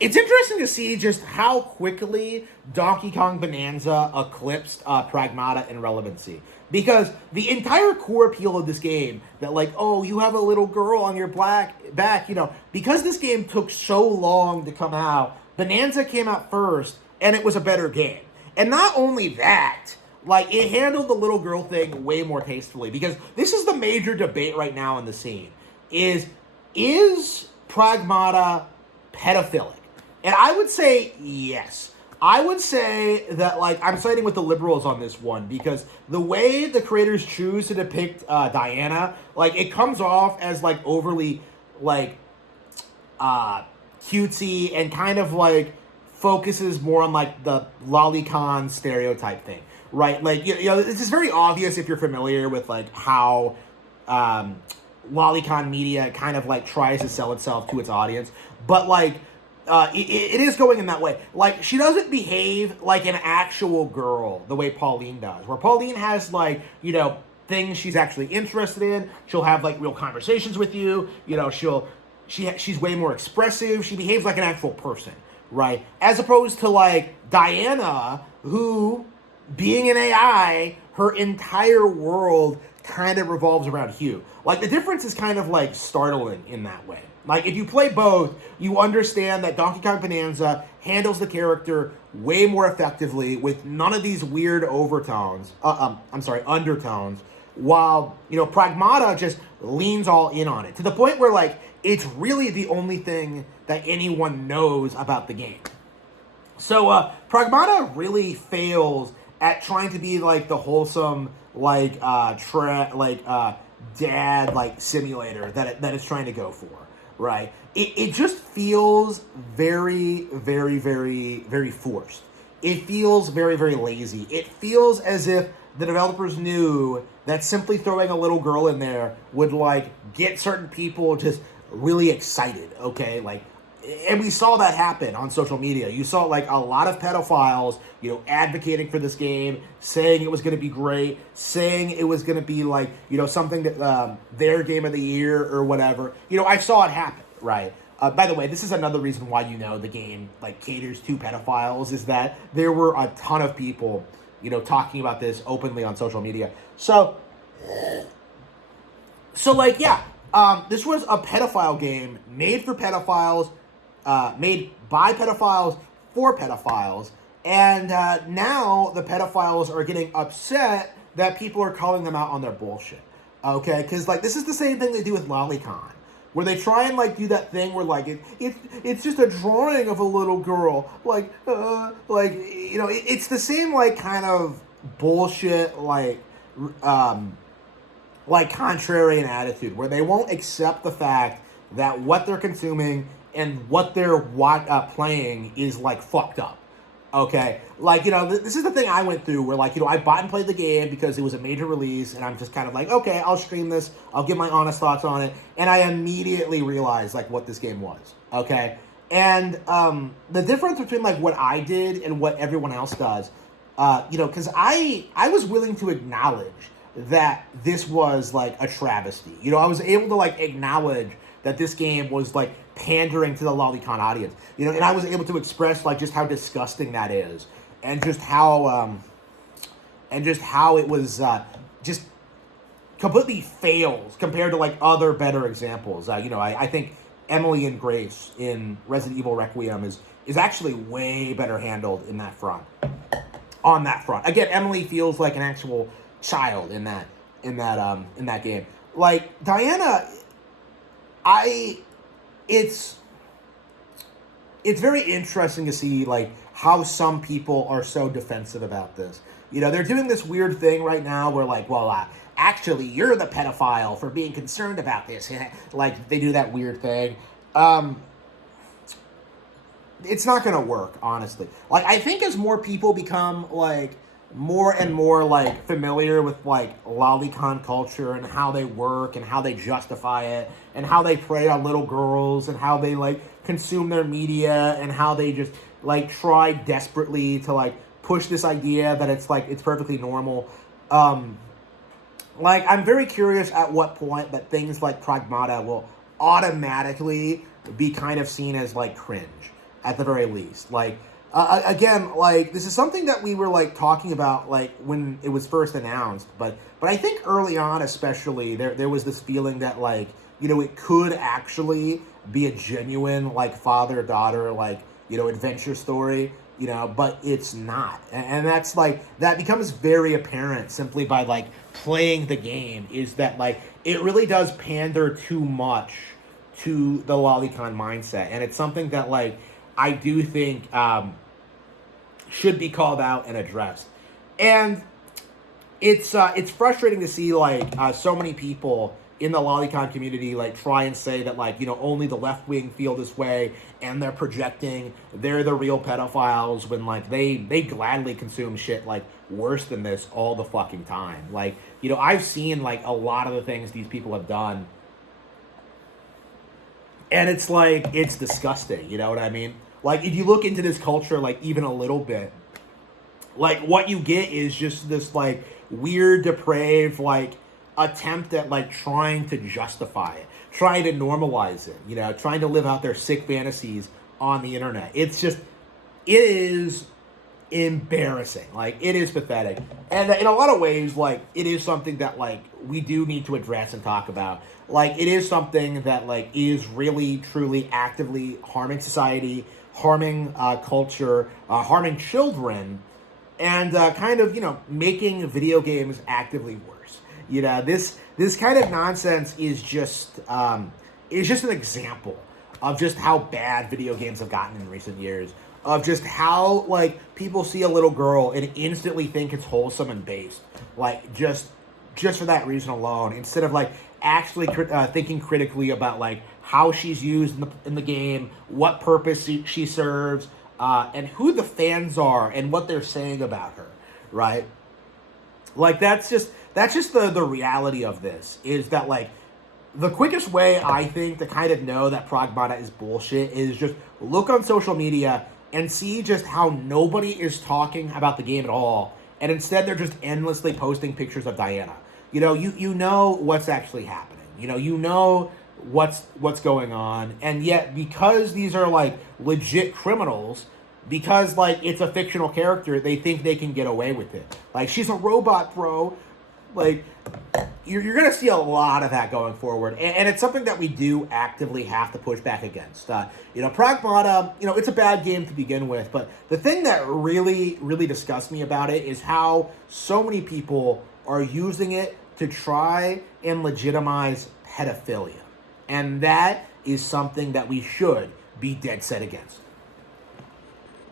It's interesting to see just how quickly Donkey Kong Bonanza eclipsed Pragmata in relevancy. Because the entire core appeal of this game, that like, oh, you have a little girl on your back, because this game took so long to come out, Bonanza came out first, and it was a better game. And not only that, like, it handled the little girl thing way more tastefully. Because this is the major debate right now in the scene. Is Pragmata pedophilic? And I would say yes. I would say that, like, I'm siding with the liberals on this one because the way the creators choose to depict Diana, like, it comes off as, like, overly, like, cutesy and kind of, like, focuses more on, like, the lolicon stereotype thing, right? Like, this is very obvious if you're familiar with, like, how lolicon media kind of, like, tries to sell itself to its audience. But, like, it is going in that way. Like, she doesn't behave like an actual girl the way Pauline does. Where Pauline has, like, things she's actually interested in. She'll have, like, real conversations with you. She's way more expressive. She behaves like an actual person, right? As opposed to, like, Diana, who, being an AI, her entire world kind of revolves around Hugh. Like, the difference is kind of, like, startling in that way. Like, if you play both, you understand that Donkey Kong Bonanza handles the character way more effectively with none of these weird undertones, while, Pragmata just leans all in on it, to the point where, like, it's really the only thing that anyone knows about the game. So, Pragmata really fails at trying to be, like, the wholesome, like, dad, like, simulator that it's trying to go for. Right? It just feels very, very, very, very forced. It feels very, very lazy. It feels as if the developers knew that simply throwing a little girl in there would, like, get certain people just really excited, okay? Like, and we saw that happen on social media. You saw, like, a lot of pedophiles, advocating for this game, saying it was going to be great, saying it was going to be, like, something that their game of the year or whatever. I saw it happen, right? By the way, this is another reason why the game, like, caters to pedophiles, is that there were a ton of people, talking about this openly on social media. So like, yeah, this was a pedophile game made for pedophiles, made by pedophiles for pedophiles, and now the pedophiles are getting upset that people are calling them out on their bullshit, okay? Because, like, this is the same thing they do with Lolicon, where they try and, like, do that thing where, like, it's just a drawing of a little girl, it's the same, like, kind of bullshit, like contrarian attitude, where they won't accept the fact that what they're consuming and what they're playing is, like, fucked up. Okay? Like, this is the thing I went through where, like, I bought and played the game because it was a major release, and I'm just kind of like, okay, I'll stream this, I'll give my honest thoughts on it, and I immediately realized, like, what this game was. Okay? And the difference between, like, what I did and what everyone else does, because I was willing to acknowledge that this was, like, a travesty. I was able to, like, acknowledge that this game was, like, pandering to the lolicon audience. And I was able to express, like, just how disgusting that is. And just how it was, just completely fails compared to, like, other better examples. I think Emily and Grace in Resident Evil Requiem is actually way better handled in that front. On that front. Again, Emily feels like an actual child in that game. Like, Diana, it's very interesting to see, like, how some people are so defensive about this. They're doing this weird thing right now where, like, well, actually, you're the pedophile for being concerned about this. Like, they do that weird thing. It's not going to work, honestly. Like, I think as more people become, like, more and more, like, familiar with, like, lolicon culture and how they work and how they justify it and how they prey on little girls and how they, like, consume their media and how they just, like, try desperately to, like, push this idea that it's, like, it's perfectly normal. Like, I'm very curious at what point that things like Pragmata will automatically be kind of seen as, like, cringe. at the very least. Like, again, like, this is something that we were like talking about like when it was first announced, but I think early on, especially, there was this feeling that like, you know, it could actually be a genuine like father daughter like, you know, adventure story, you know, but it's not. And that's like, that becomes very apparent simply by like playing the game, is that like it really does pander too much to the lolicon mindset. And it's something that like I do think should be called out and addressed. And it's frustrating to see like so many people in the lolicon community like try and say that like, you know, only the left wing feel this way and they're projecting, they're the real pedophiles, when like they gladly consume shit like worse than this all the fucking time. Like, you know, I've seen like a lot of the things these people have done, and it's like, it's disgusting, you know what I mean? Like, if you look into this culture like even a little bit, like what you get is just this like weird, depraved like attempt at like trying to justify it, trying to normalize it, you know, trying to live out their sick fantasies on the internet. It's just, it is embarrassing. Like, it is pathetic. And in a lot of ways, like, it is something that like we do need to address and talk about. Like, it is something that like is really truly actively harming society, harming culture, harming children, and kind of, you know, making video games actively worse. You know, this kind of nonsense is just an example of just how bad video games have gotten in recent years. Of just how like people see a little girl and instantly think it's wholesome and based, like just for that reason alone, instead of like actually thinking critically about like how she's used in the game, what purpose she serves, and who the fans are and what they're saying about her, right? Like, that's just the reality of this, is that like the quickest way I think to kind of know that Pragmata is bullshit is just look on social media and see just how nobody is talking about the game at all, and instead they're just endlessly posting pictures of Diana. You know, you know what's actually happening. You know what's going on, and yet because these are like legit criminals, because like it's a fictional character, they think they can get away with it. Like, she's a robot, bro. Like, you're going to see a lot of that going forward, and it's something that we do actively have to push back against. You know, Pragmata, you know, it's a bad game to begin with, but the thing that really, really disgusts me about it is how so many people are using it to try and legitimize pedophilia, and that is something that we should be dead set against.